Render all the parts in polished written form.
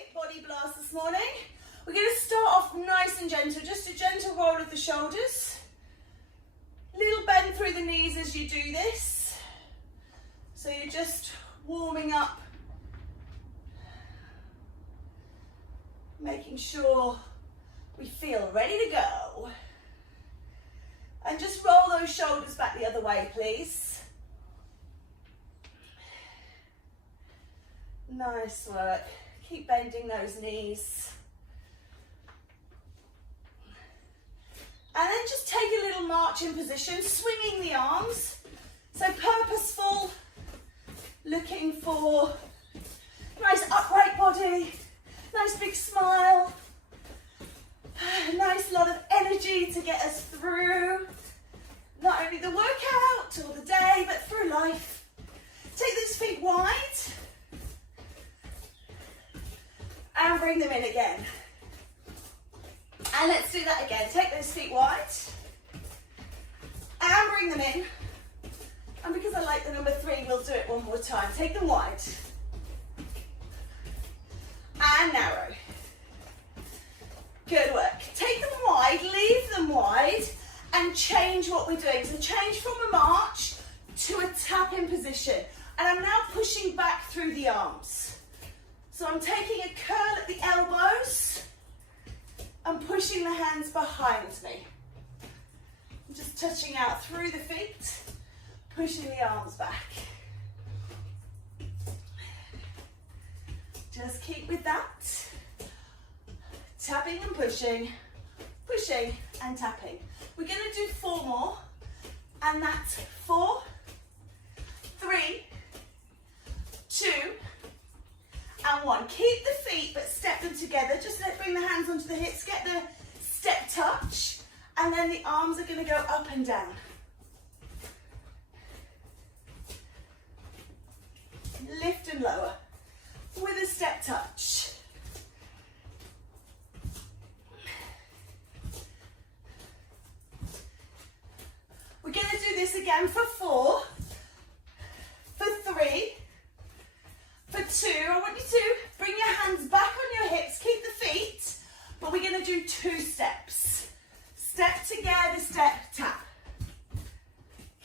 hip body blast this morning. We're going to start off nice and gentle, just a gentle roll of the shoulders. Little bend through the knees as you do this. So you're just warming up, making sure we feel ready to go. And just roll those shoulders back the other way, please. Nice work. Keep bending those knees. And then just take a little marching position, swinging the arms. So purposeful, looking for nice upright body, nice big smile, a nice lot of energy to get us through not only the workout or the day, but through life. Take those feet wide and bring them in again. And let's do that again. Take those feet wide and bring them in. And because I like the number 3, we'll do it one more time. Take them wide and narrow. Good work. Take them wide, leave them wide, and change what we're doing. So change from a march to a tap-in position. And I'm now pushing back through the arms. So I'm taking a curl at the elbows and pushing the hands behind me. I'm just touching out through the feet, pushing the arms back. Just keep with that. Tapping and pushing, pushing and tapping. We're going to do 4 more, and that's 4, 3, 2, and 1. Keep the feet, but step them together. Just bring the hands onto the hips, get the step touch, and then the arms are going to go up and down. Lift and lower with a step touch. We're going to do this again for 4, for 3, for 2. I want you to bring your hands back on your hips, keep the feet, but we're going to do 2 steps. Step together, step, tap.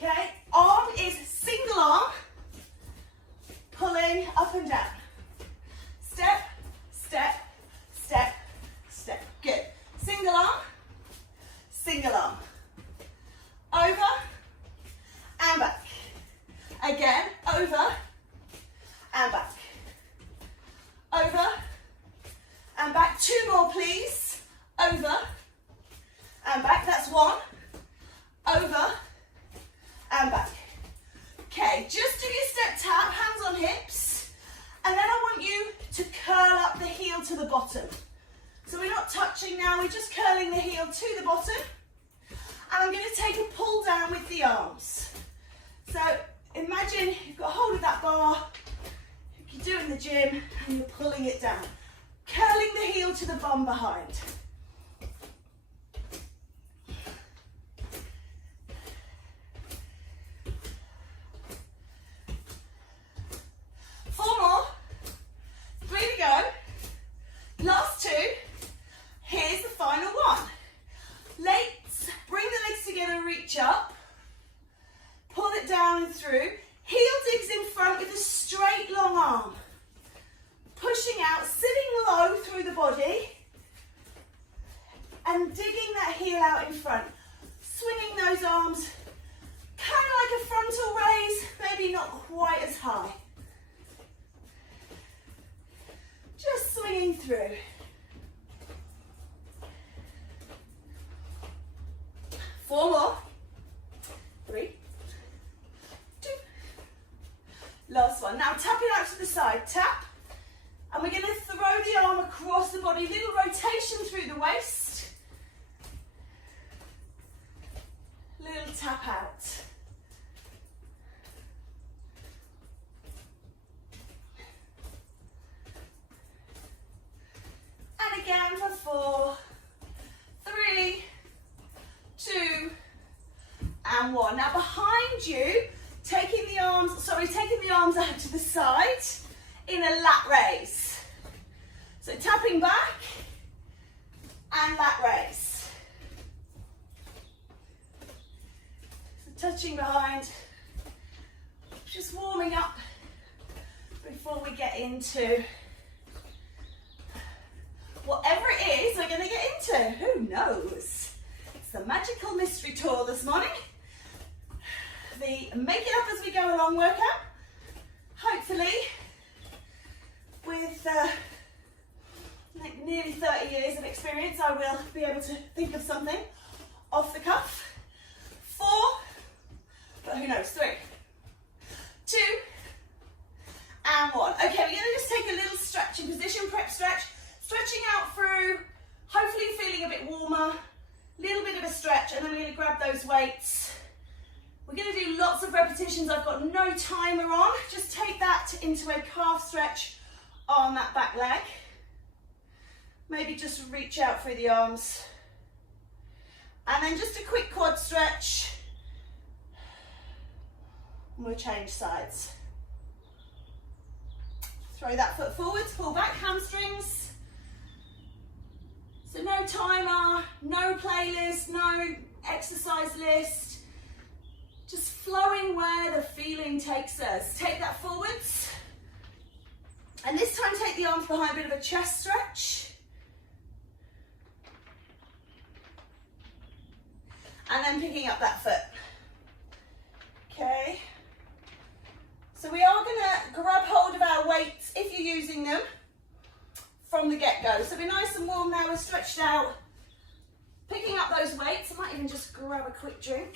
Okay, arm is single arm, pulling up and down. Step, step, step, step. Good. Single arm, single arm. Over and back. Again, over and back. Over and back. 2 more, please. Over and back. That's 1. Over and back. Okay, just do your step tap, hands on hips, and then I want you to curl up the heel to the bottom. So we're not touching now, we're just curling the heel to the bottom. And I'm going to take a pull down with the arms. So imagine you've got hold of that bar, you do in the gym, and you're pulling it down. Curling the heel to the bum behind. Four more. 3 to go. Last 2. Here's the final one. Let's bring the legs together, reach up. Pull it down and through. Heel digs in front with a straight long arm. Pushing out, sitting low through the body. And digging that heel out in front. Swinging those arms, kind of like a frontal raise, maybe not quite as high. Just swinging through. 4 more. 3, 2. Last one. Now tap it out to the side. Tap. And we're going to throw the arm across the body. Little rotation through the waist. Little tap out. And again for 4, 3, 2, and 1. Now behind you, taking the arms out to the side in a lat raise. So tapping back and lat raise. So touching behind, just warming up before we get into whatever it is we're going to get into. Who knows? It's the magical mystery tour this morning. The make it up as we go along workout. Hopefully, with like nearly 30 years of experience, I will be able to think of something off the cuff. 4, but who knows, 3, 2, and 1. Okay, we're going to just take a little stretching position, prep stretch, stretching out through, hopefully feeling a bit warmer, little bit of a stretch, and then we're going to grab those weights. We're going to do lots of repetitions. I've got no timer on. Just take that into a calf stretch on that back leg. Maybe just reach out through the arms. And then just a quick quad stretch. And we'll change sides. Throw that foot forwards, pull back, hamstrings. So no timer, no playlist, no exercise list. Just flowing where the feeling takes us. Take that forwards. And this time take the arms behind, a bit of a chest stretch. And then picking up that foot. Okay. So we are going to grab hold of our weights, if you're using them, from the get-go. So we're nice and warm now, we're stretched out. Picking up those weights, I might even just grab a quick drink.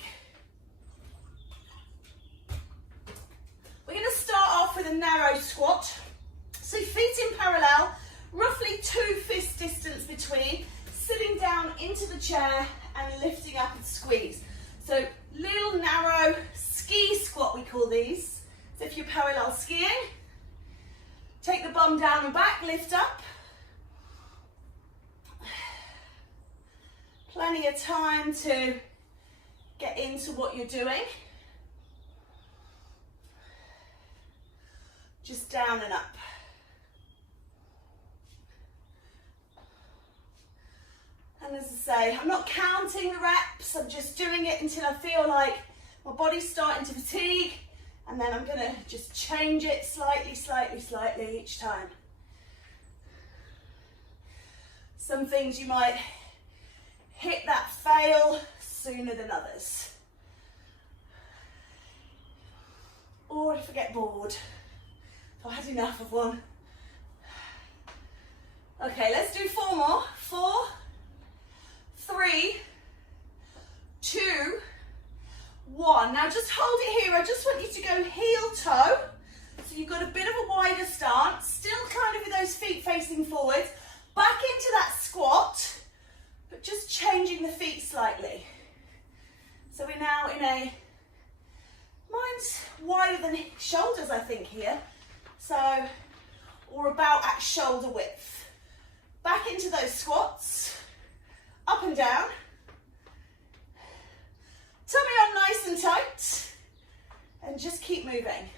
We're going to start off with a narrow squat. So feet in parallel, roughly 2 fist distance between, sitting down into the chair and lifting up and squeeze. So little narrow ski squat, we call these. So if you're parallel skiing, take the bum down and back, lift up. Plenty of time to get into what you're doing. Just down and up. And as I say, I'm not counting the reps, I'm just doing it until I feel like my body's starting to fatigue, and then I'm going to just change it slightly, slightly, slightly each time. Some things you might hit that fail sooner than others. Or if I get bored. I've had enough of one. Okay, let's do 4 more. 4, 3, 2, 1. Now just hold it here. I just want you to go heel toe. So you've got a bit of a wider stance, still kind of with those feet facing forwards. Back into that squat, but just changing the feet slightly. So we're now in a, mine's wider than shoulders, I think, here. So, or about at shoulder width. Back into those squats, up and down. Tummy on nice and tight, and just keep moving.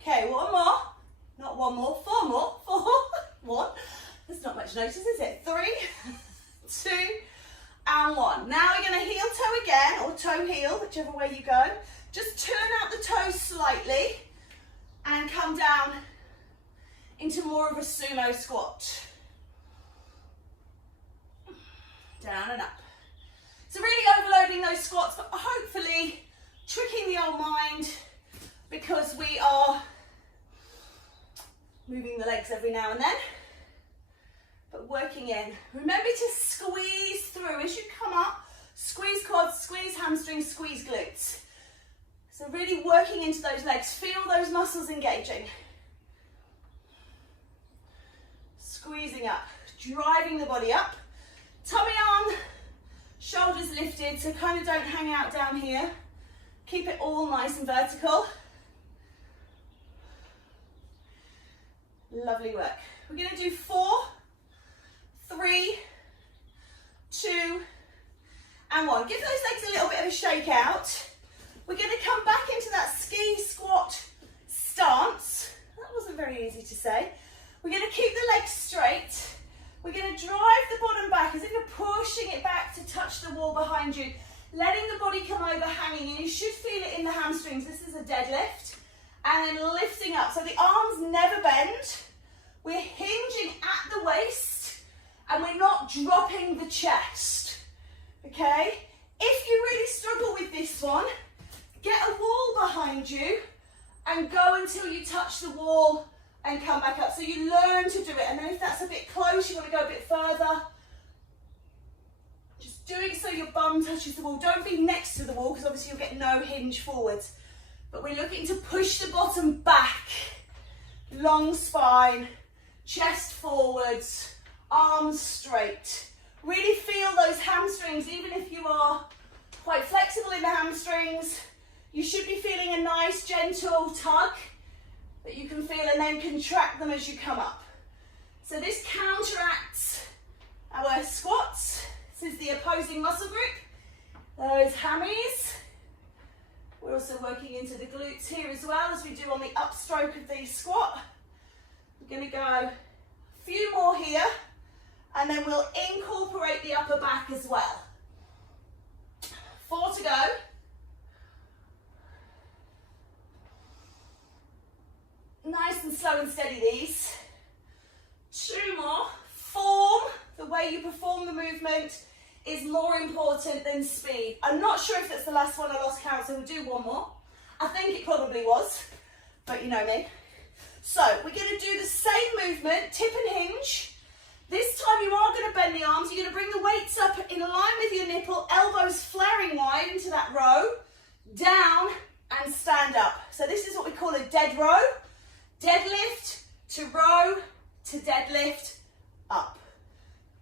Okay, 1 more, not 1 more, 4 more, 4, 1, there's not much notice, is it? 3, 2, and 1. Now we're going to heel toe again, or toe heel, whichever way you go. Just turn out the toes slightly, and come down into more of a sumo squat. Down and up. So really overloading those squats, but hopefully tricking the old mind, because we are moving the legs every now and then, but working in. Remember to squeeze through as you come up, squeeze quads, squeeze hamstrings, squeeze glutes. So really working into those legs, feel those muscles engaging. Squeezing up, driving the body up, tummy on Shoulders lifted, so kind of don't hang out down here. Keep it all nice and vertical. Lovely work. We're going to do 4, 3, 2, and 1. Give those legs a little bit of a shake out. We're going to come back into that ski squat stance. That wasn't very easy to say. We're going to keep the legs straight. We're going to drive the bottom back as if you're pushing it back to touch the wall behind you, letting the body come over hanging, and you should feel it in the hamstrings. This is a deadlift, and then lifting up. So the arms never bend. We're hinging at the waist, and we're not dropping the chest, okay? If you really struggle with this one, get a wall behind you and go until you touch the wall and come back up. So you learn to do it, and then if that's a bit close, you want to go a bit further. Just do it so your bum touches the wall. Don't be next to the wall because obviously you'll get no hinge forwards. But we're looking to push the bottom back. Long spine, chest forwards, arms straight. Really feel those hamstrings. Even if you are quite flexible in the hamstrings, you should be feeling a nice gentle tug that you can feel, and then contract them as you come up. So this counteracts our squats. This is the opposing muscle group. Those hammies. We're also working into the glutes here as well, as we do on the upstroke of the squat. We're going to go a few more here, and then we'll incorporate the upper back as well. 4 to go. Nice and slow and steady these. 2 more. Form, the way you perform the movement, is more important than speed. I'm not sure if that's the last one, I lost count, so we'll do 1 more. I think it probably was, but you know me. So we're going to do the same movement, tip and hinge. This time you are going to bend the arms. You're going to bring the weights up in line with your nipple, elbows flaring wide into that row, down and stand up. So this is what we call a dead row. Deadlift to row to deadlift up.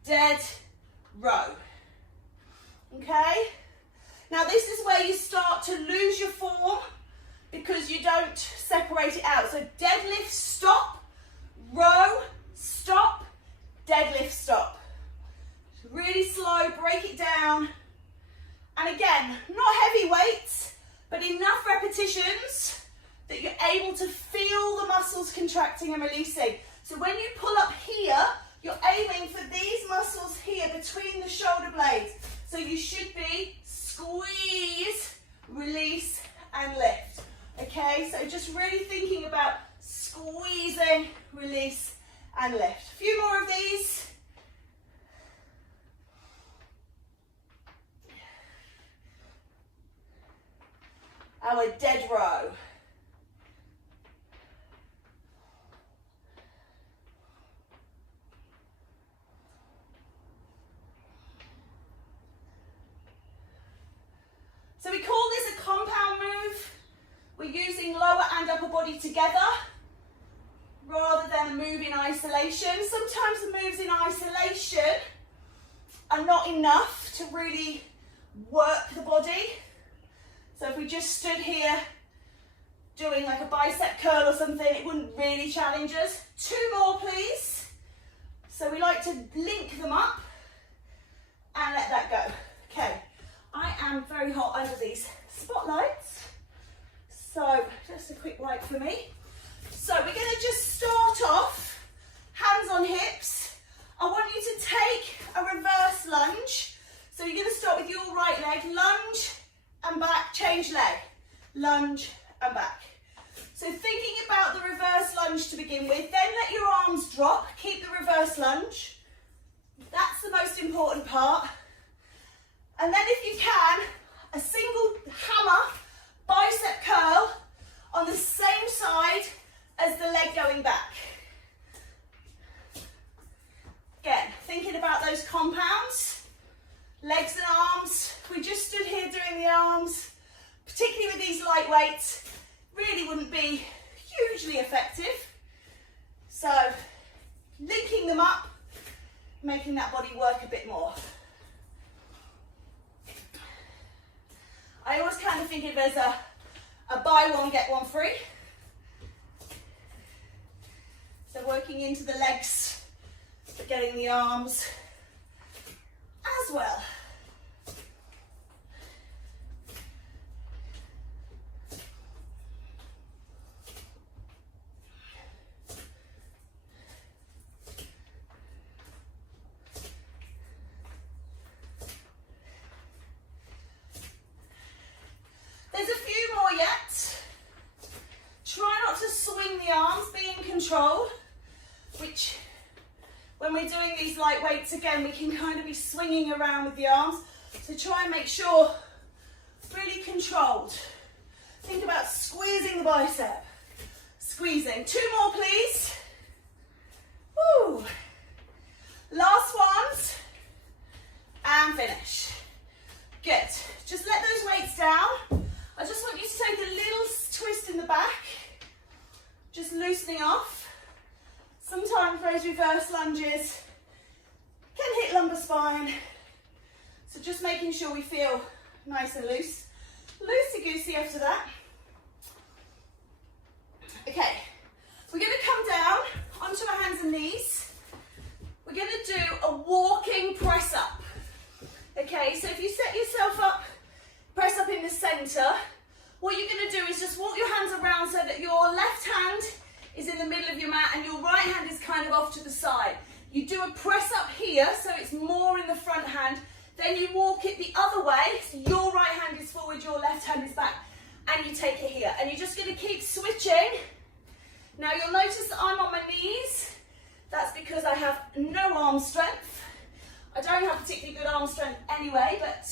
Dead row. Okay? Now this is where you start to lose your form because you don't separate it out. So deadlift, stop, row, stop, deadlift, stop. Really slow, break it down. And again, not heavy weights, but enough repetitions that you're able to feel the muscles contracting and releasing. So when you pull up here, you're aiming for these muscles here between the shoulder blades. So you should be squeeze, release, and lift. Okay, so just really thinking about squeezing, release, and lift. A few more of these. Our dead row. So we call this a compound move. We're using lower and upper body together rather than a move in isolation. Sometimes the moves in isolation are not enough to really work the body. So if we just stood here doing like a bicep curl or something, it wouldn't really challenge us. 2 more, please. So we like to link them up and let that go. Okay. I am very hot under these spotlights, so just a quick wipe for me. So we're going to just start off, hands on hips. I want you to take a reverse lunge. So you're going to start with your right leg, lunge and back, change leg, lunge and back. So thinking about the reverse lunge to begin with, then let your arms drop, keep the reverse lunge. That's the most important part. And then if you can, a single hammer bicep curl on the same side as the leg going back. Again, thinking about those compounds, legs and arms. We just stood here doing the arms, particularly with these light weights, really wouldn't be hugely effective. So linking them up, making that body work a bit more. I always kind of think of it as a buy one, get one free. So working into the legs, but getting the arms as well. There's a few more yet. Try not to swing the arms, be in control, which when we're doing these light weights again, we can kind of be swinging around with the arms. So try and make sure really controlled. Think about squeezing the bicep. Squeezing. 2 more, please. Woo. Last ones. And finish. Good. Just let those weights down. I just want you to take a little twist in the back. Just loosening off. Sometimes those reverse lunges can hit lumbar spine. So just making sure we feel nice and loose. Loosey-goosey after that. Okay, we're going to come down onto our hands and knees. We're going to do a walking press up. Okay, so if you set yourself up, press up in the center, what you're going to do is just walk your hands around so that your left hand is in the middle of your mat and your right hand is kind of off to the side. You do a press up here, so it's more in the front hand. Then you walk it the other way, so your right hand is forward, your left hand is back, and you take it here. And you're just going to keep switching. Now you'll notice that I'm on my knees. That's because I have no arm strength. I don't have particularly good arm strength anyway, but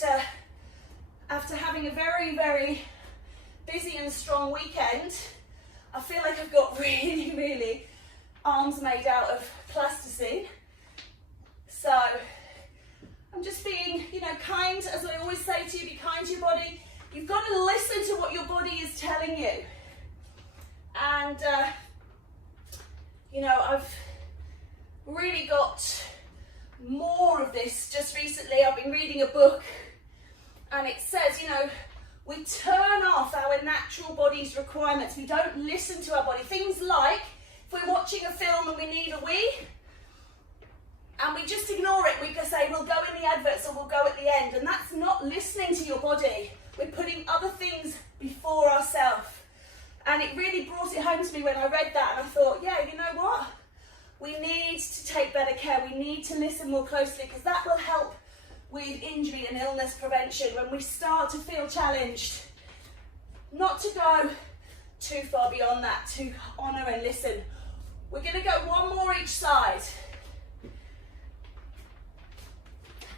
after having a very, very busy and strong weekend, I feel like I've got really, really arms made out of plasticine. So I'm just being, kind, as I always say to you, be kind to your body. You've got to listen to what your body is telling you. And, I've really got more of this just recently. I've been reading a book and it says, we turn off our natural body's requirements. We don't listen to our body. Things like, if we're watching a film and we need a wee, and we just ignore it, we can say, we'll go in the adverts or we'll go at the end. And that's not listening to your body. We're putting other things before ourselves. And it really brought it home to me when I read that. And I thought, yeah, you know what? We need to take better care. We need to listen more closely because that will help with injury and illness prevention when we start to feel challenged. Not to go too far beyond that, to honour and listen. We're going to go one more each side.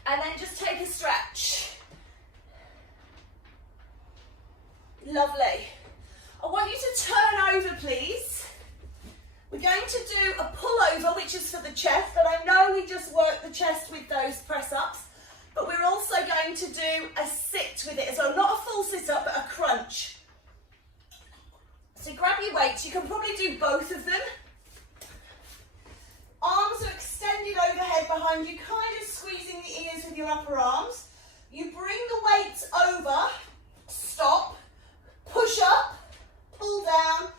And then just take a stretch. Lovely. I want you to turn over, please. We're going to do a pullover, which is for the chest, but I know we just worked the chest with those press-ups, but we're also going to do a sit with it. So not a full sit-up, but a crunch. So grab your weights. You can probably do both of them. Arms are extended overhead behind you, kind of squeezing the ears with your upper arms. You bring the weights over, stop, push up, pull down,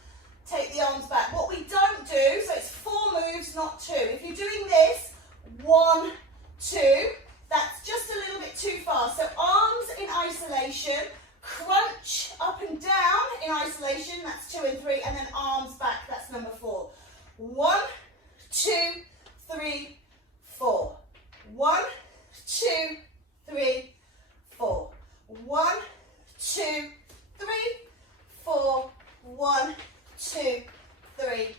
take the arms back. What we don't do, so it's 4 moves, not 2. If you're doing this, 1, 2, that's just a little bit too fast. So arms in isolation, crunch up and down in isolation, that's 2 and 3, and then arms back, that's number 4. 1, 2, 3, 4. 1, 2, 3, 4. 1, 2, 3, 4. 1, 2, 3,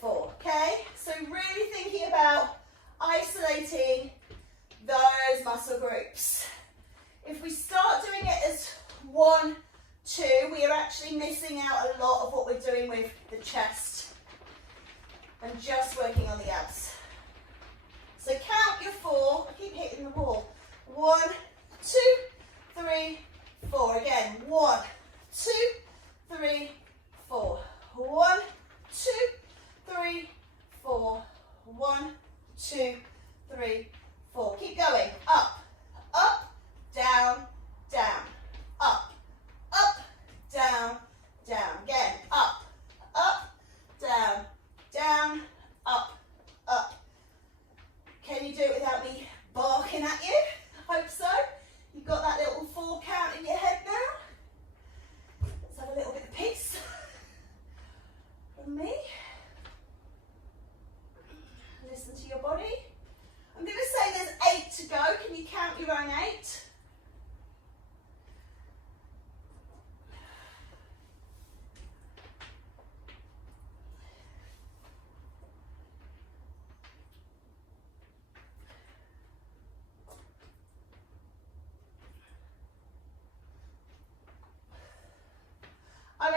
4. Okay? So really thinking about isolating those muscle groups. If we start doing it as 1, 2, we are actually missing out a lot of what we're doing with the chest and just working on the abs. So count your 4. I keep hitting the wall. 1, 2, 3, 4. Again, 1, 2, 3, 4. 1, 2, 3, 4. 1, 2, 3, 4. Keep going. Up, up, down, down. Up,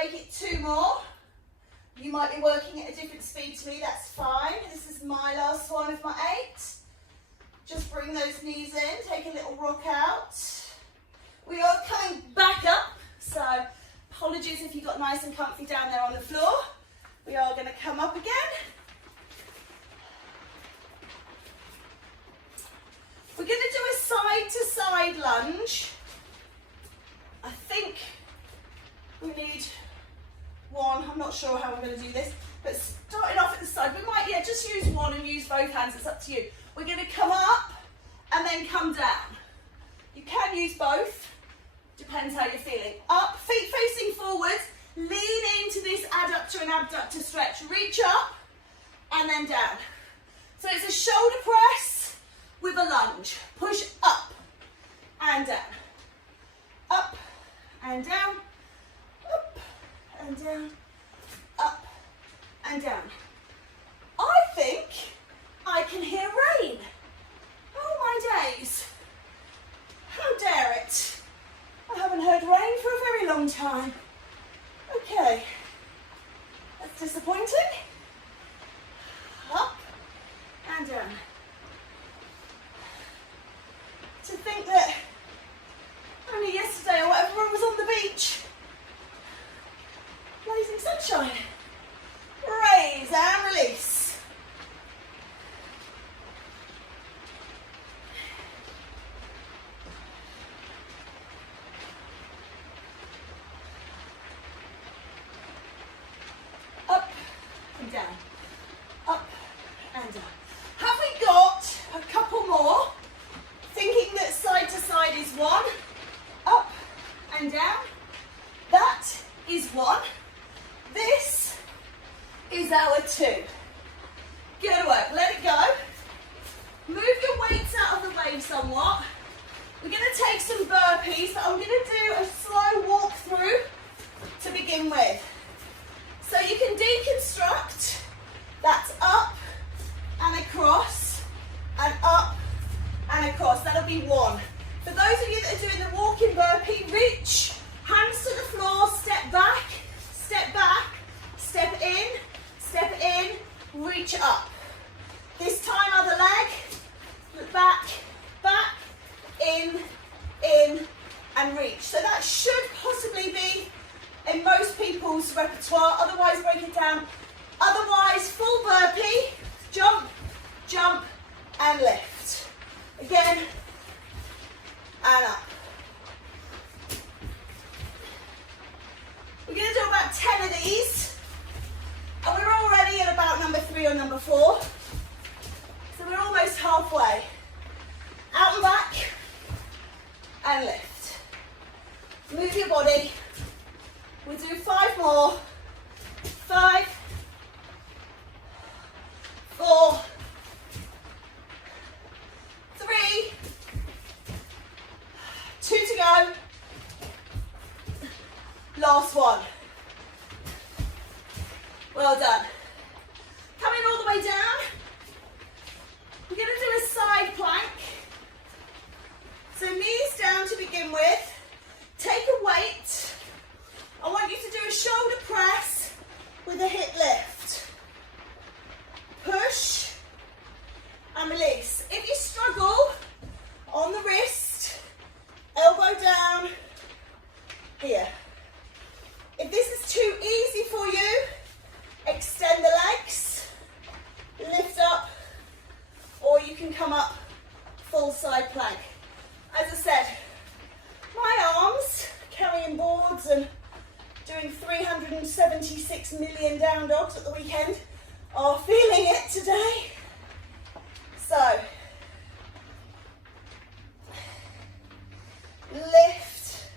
make it 2 more. You might be working at a different speed to me, that's fine. This is my last one of my 8. Just bring those knees in, take a little rock out. We are coming back up, so apologies if you got nice and comfy down there on the floor. We are going to come up again. We're going to do a side-to-side lunge. I think we need 1. I'm not sure how I'm going to do this, but starting off at the side, we might, just use 1 and use both hands. It's up to you. We're going to come up and then come down. You can use both, depends how you're feeling. Up, feet facing forwards, lean into this adductor and abductor stretch. Reach up and then down. So it's a shoulder press with a lunge. Push up and down. Up and down. Up and down. Up and down. I think I can hear rain. Oh my days. How dare it? I haven't heard rain for a very long time. Okay, that's disappointing. Up and down. To think that only yesterday or whatever I was on the beach. Blazing sunshine. Raise and release. Up and down. Up and down. Have we got a couple more? Thinking that side to side is 1. Up and down. That is 1. This is our 2. Good work. Let it go. Move your weights out of the way somewhat. We're going to take some burpees, but I'm going to do a slow walk through to begin with. So you can deconstruct. That's up and across and up and across. That'll be 1. For those of you that are doing the walking burpee, reach, hands to the floor, step back, step in, reach up. This time other leg, look back, in, and reach. So that should possibly be in most people's repertoire, otherwise break it down. Otherwise, full burpee, jump, and lift. Again, and up. We're going to do about 10 of these, and we're already at about number 3 or number 4, so we're almost halfway. Out and back, and lift. Move your body. We'll do 5 more. 5, 4, 3, 2 to go. Last one. Well done. Coming all the way down. We're going to do a side plank. So knees down to begin with. Take a weight. I want you to do a shoulder press with a hip lift. Push and release. If you struggle, on the wrist, elbow down, here. If this is too easy for you, extend the legs, lift up, or you can come up full side plank. As I said, my arms carrying boards and doing 376 million down dogs at the weekend are feeling it today. So, lift.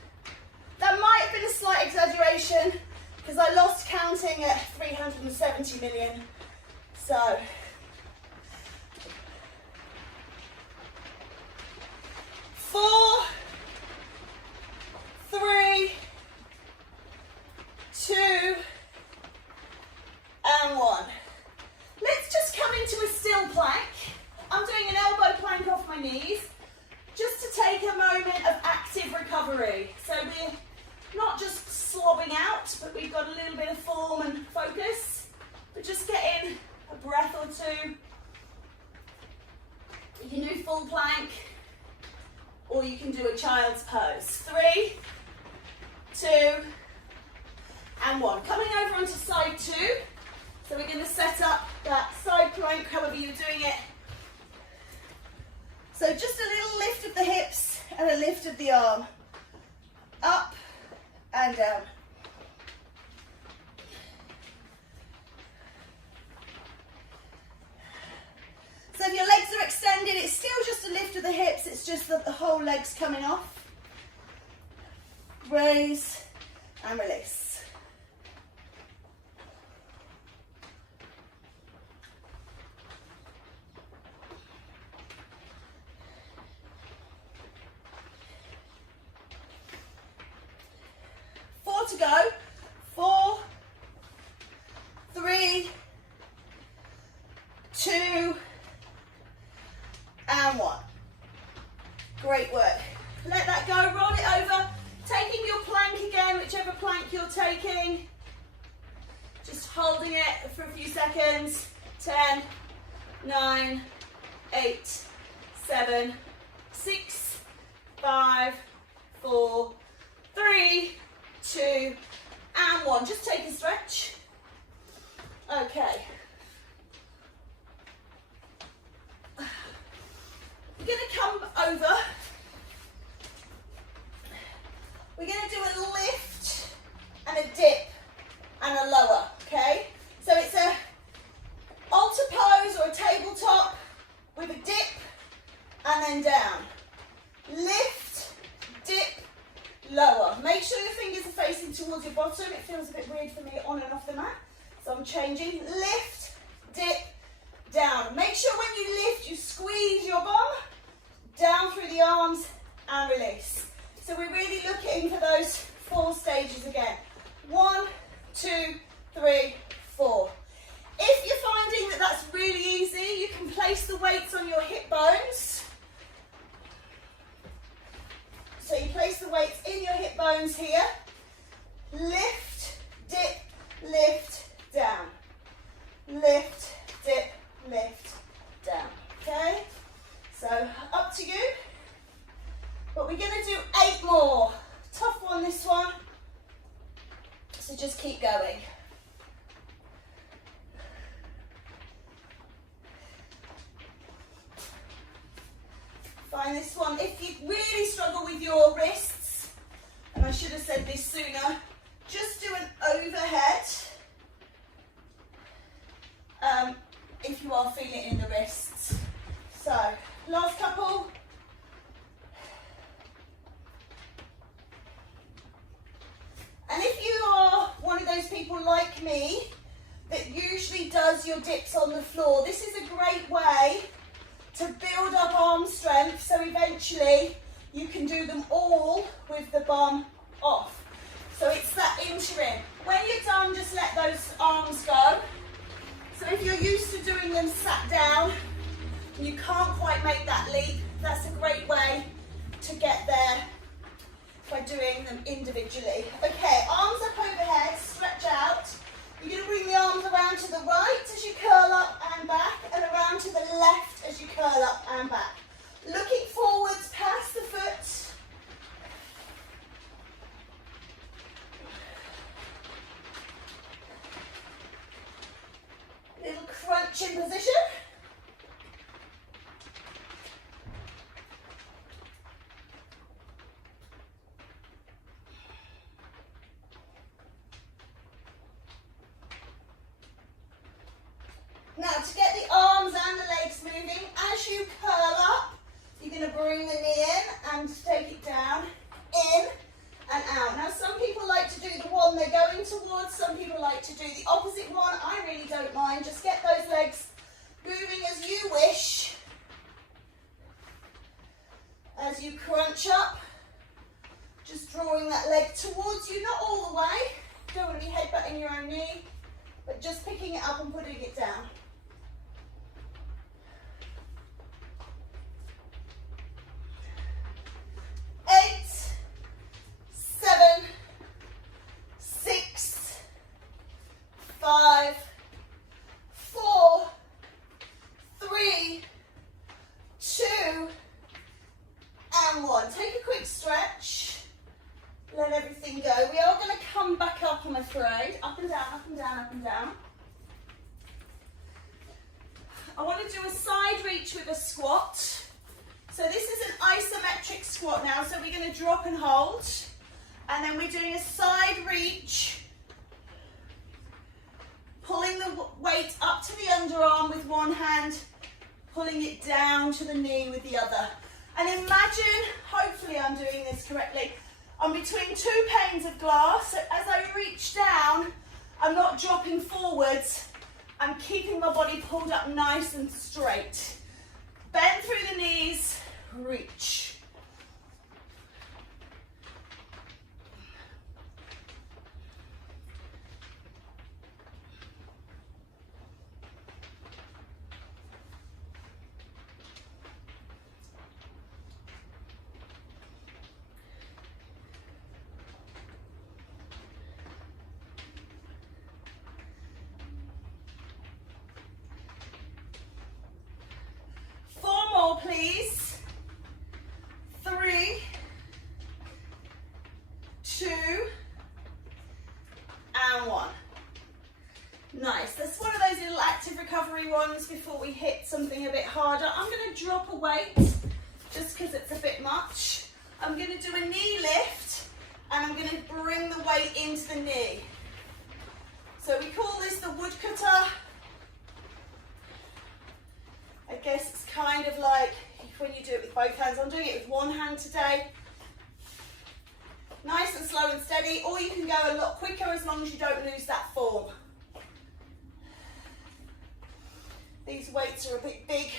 That might have been a slight exaggeration because I lost counting at 370 million. So, four, 3, 2, and 1. Let's just come into a still plank. I'm doing an elbow plank off my knees, just to take a moment of active recovery. So we're not just slobbing out, but we've got a little bit of form and focus. But just get in a breath or two. You can do full plank, or you can do a child's pose. 3, 2, and 1. Coming over onto side 2. So we're going to set up that side plank, however you're doing it. So just a little lift of the hips and a lift of the arm. Up and down. So if your legs are extended, it's still just a lift of the hips, it's just that the whole leg's coming off. Raise and release. To go. 4, 3, 2, and 1. Great work. Let that go, roll it over, taking your plank again, whichever plank you're taking. Just holding it for a few seconds. 10, 9, 8, 7, 6, 5, 4, 3, 2, and 1. Just take a stretch. Okay. We're going to come over. We're going to do a lift and a dip and a lower, okay? So it's a altar pose or a tabletop with a dip and then down. Lift, dip, lower. Make sure your fingers are facing towards your bottom. It feels a bit weird for me on and off the mat. So I'm changing. Lift, dip, down. Make sure when you lift, you squeeze your bum down through the arms and release. So we're really looking for those 4 stages again. 1, 2, 3, 4. If you're finding that that's really easy, you can place the weights on your hip bones. So you place the weights in your hip bones here. Lift, dip, lift, down. Lift, dip, lift, down. Okay? So up to you. But we're going to do 8 more. Tough one, this one. So just keep going. Find this one. If you really struggle with your wrists, and I should have said this sooner, just do an overhead if you are feeling it in the wrists. So, last couple. And if you are one of those people like me that usually does your dips on the floor, this is a great way to build up arm strength, so eventually you can do them all with the bum off. So it's that interim. When you're done, just let those arms go. So if you're used to doing them sat down, and you can't quite make that leap, that's a great way to get there by doing them individually. Okay, arms up overhead, stretch out. You're going to bring the arms around to the right as you curl up and back, and around to the left as you curl up and back. Looking forwards past the foot. Little crunch in position. Now, to get the arms and the legs moving, as you curl up, you're going to bring the knee in and take it down, in and out. Now, some people like to do the one they're going towards, some people like to do the opposite one. I really don't mind. Just get those legs moving as you wish. As you crunch up, just drawing that leg towards you, not all the way. Don't want to be headbutting your own knee, but just picking it up and putting it down. Eight, 7, 6, up, I'm afraid. Up and down, up and down, up and down. I want to do a side reach with a squat. So this is an isometric squat now, so we're going to drop and hold. And then we're doing a side reach, pulling the weight up to the underarm with one hand, pulling it down to the knee with the other. And imagine, hopefully I'm doing this correctly, I'm between two panes of glass. So as I reach down, I'm not dropping forwards, I'm keeping my body pulled up nice and straight. Bend through the knees, reach. Please. 3, 2, and 1. Nice. That's one of those little active recovery ones before we hit something a bit harder. I'm going to drop a weight just because it's a bit much. I'm going to do a knee lift and I'm going to bring the weight into the knee. So we call this the woodcutter. I guess it's kind of like when you do it with both hands. I'm doing it with one hand today. Nice and slow and steady, or you can go a lot quicker as long as you don't lose that form. These weights are a bit big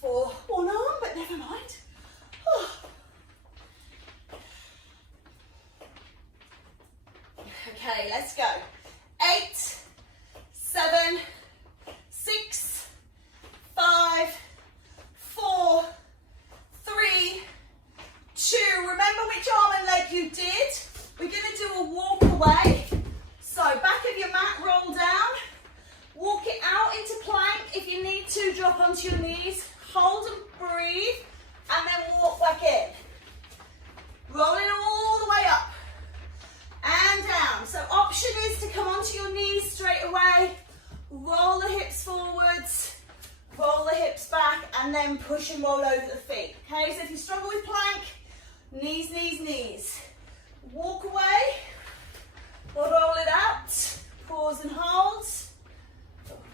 for one arm, but never mind. Okay, let's go. 8, 7, 6, 5, 4, 3, 2. Remember which arm and leg you did. We're going to do a walk away. So back of your mat, roll down. Walk it out into plank. If you need to, drop onto your knees. Hold and breathe. And then walk back in. Rolling all the way up. And down. So option is to come onto your knees straight away. Roll the hips forwards. Roll the hips back and then push and roll over the feet. Okay, so if you struggle with plank, knees, knees, knees. Walk away, or roll it out, pause and hold,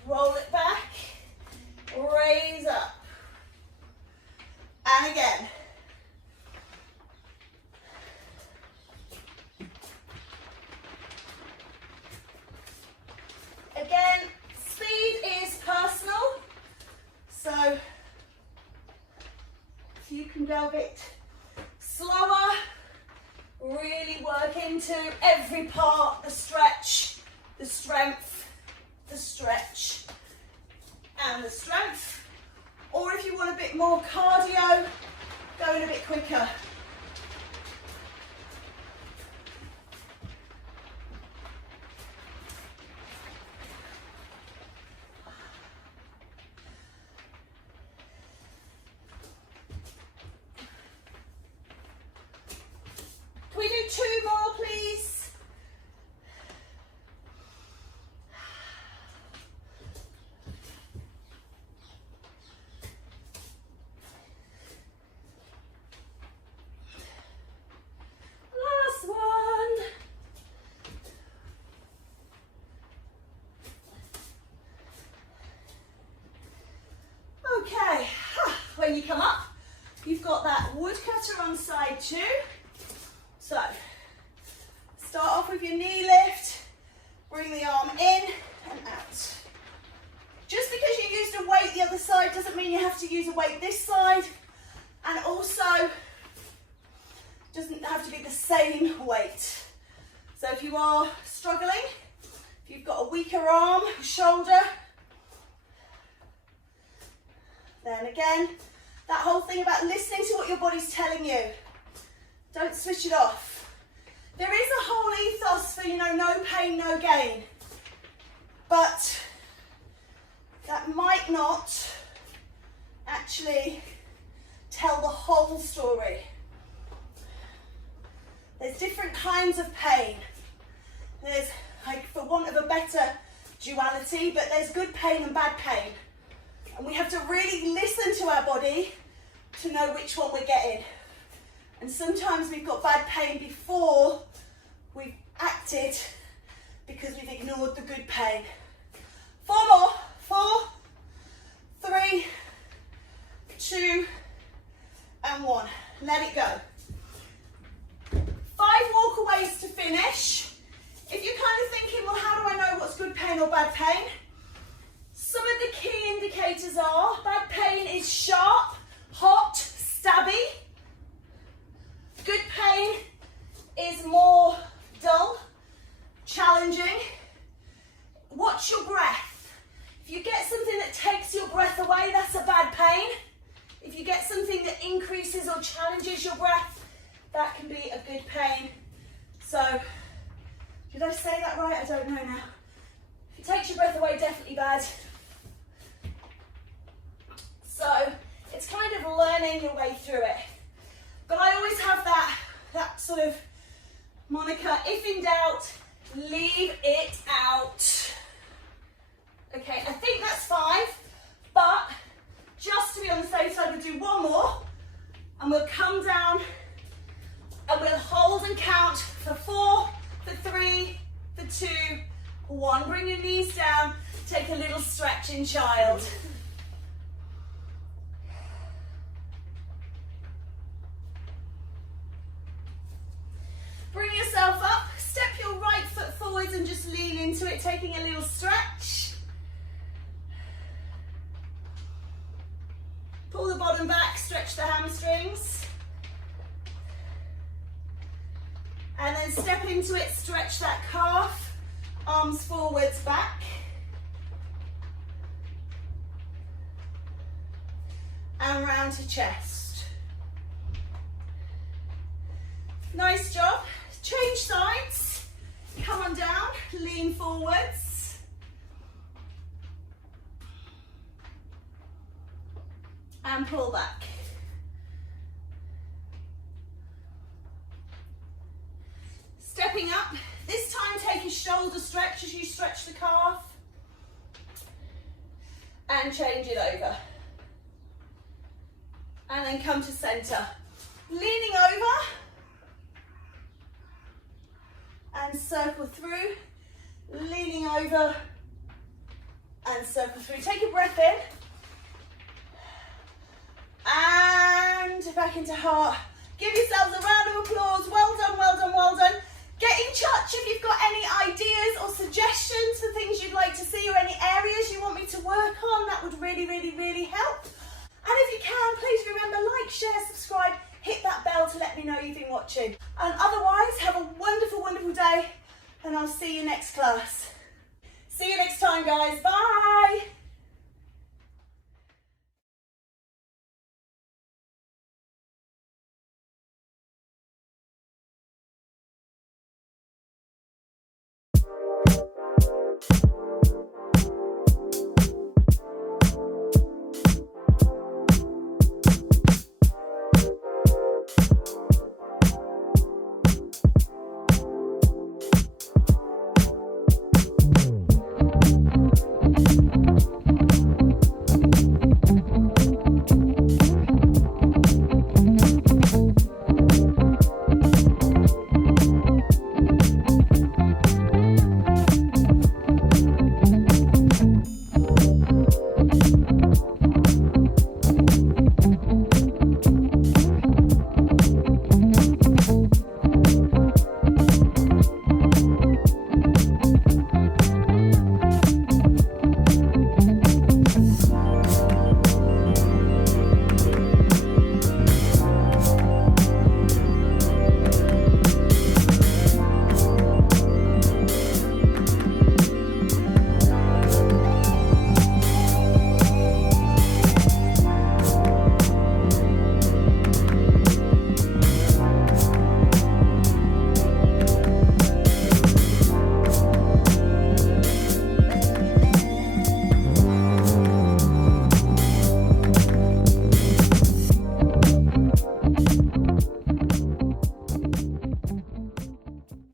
roll it back, raise up, and again. Again, speed is personal. So, if you can go a bit slower, really work into every part, the stretch, the strength, the stretch, and the strength. Or if you want a bit more cardio, going a bit quicker. We do 2 more, please. Last one. Okay, when you come up, you've got that woodcutter on side 2. So, start off with your knee lift, bring the arm in and out. Just because you used a weight the other side doesn't mean you have to use a weight this side, and also doesn't have to be the same weight. So if you are struggling, if you've got a weaker arm or shoulder, then again, that whole thing about listening to what your body's telling you. Don't switch it off. There is a whole ethos for, no pain, no gain. But that might not actually tell the whole story. There's different kinds of pain. better duality, but there's good pain and bad pain. And we have to really listen to our body to know which one we're getting. And sometimes we've got bad pain before we've acted because we've ignored the good pain. 4 more. 4, 3, 2, and 1. Let it go. 5 walkaways to finish. If you're kind of thinking, well, how do I know what's good pain or bad pain? Some of the key indicators are, bad pain is sharp, hot, stabby. Good pain is more dull, challenging. Watch your breath. If you get something that takes your breath away, that's a bad pain. If you get something that increases or challenges your breath, that can be a good pain. So, did I say that right? I don't know now. If it takes your breath away, definitely bad. So, it's kind of learning your way through it. But I always have that sort of moniker, if in doubt, leave it out. Okay, I think that's 5, but just to be on the safe side, we'll do 1 more, and we'll come down, and we'll hold and count for 4, for 3, for 2, for 1. Bring your knees down, take a little stretch in child. Bring yourself up, step your right foot forwards and just lean into it, taking a little stretch. Pull the bottom back, stretch the hamstrings. And then step into it, stretch that calf, arms forwards, back. And round to chest. Nice job. Change sides. Come on down, lean forwards. And pull back. Stepping up. This time take a shoulder stretch as you stretch the calf. And change it over. And then come to center. Leaning over. And circle through, leaning over and circle through. Take a breath in and back into heart. Give yourselves a round of applause. Well done, well done, well done. Get in touch if you've got any ideas or suggestions for things you'd like to see or any areas you want me to work on. That would really, really, really help. And if you can, please remember, like, share, subscribe, hit that bell to let me know you've been watching. And otherwise, have a wonderful, wonderful day, and I'll see you next class. See you next time, guys. Bye.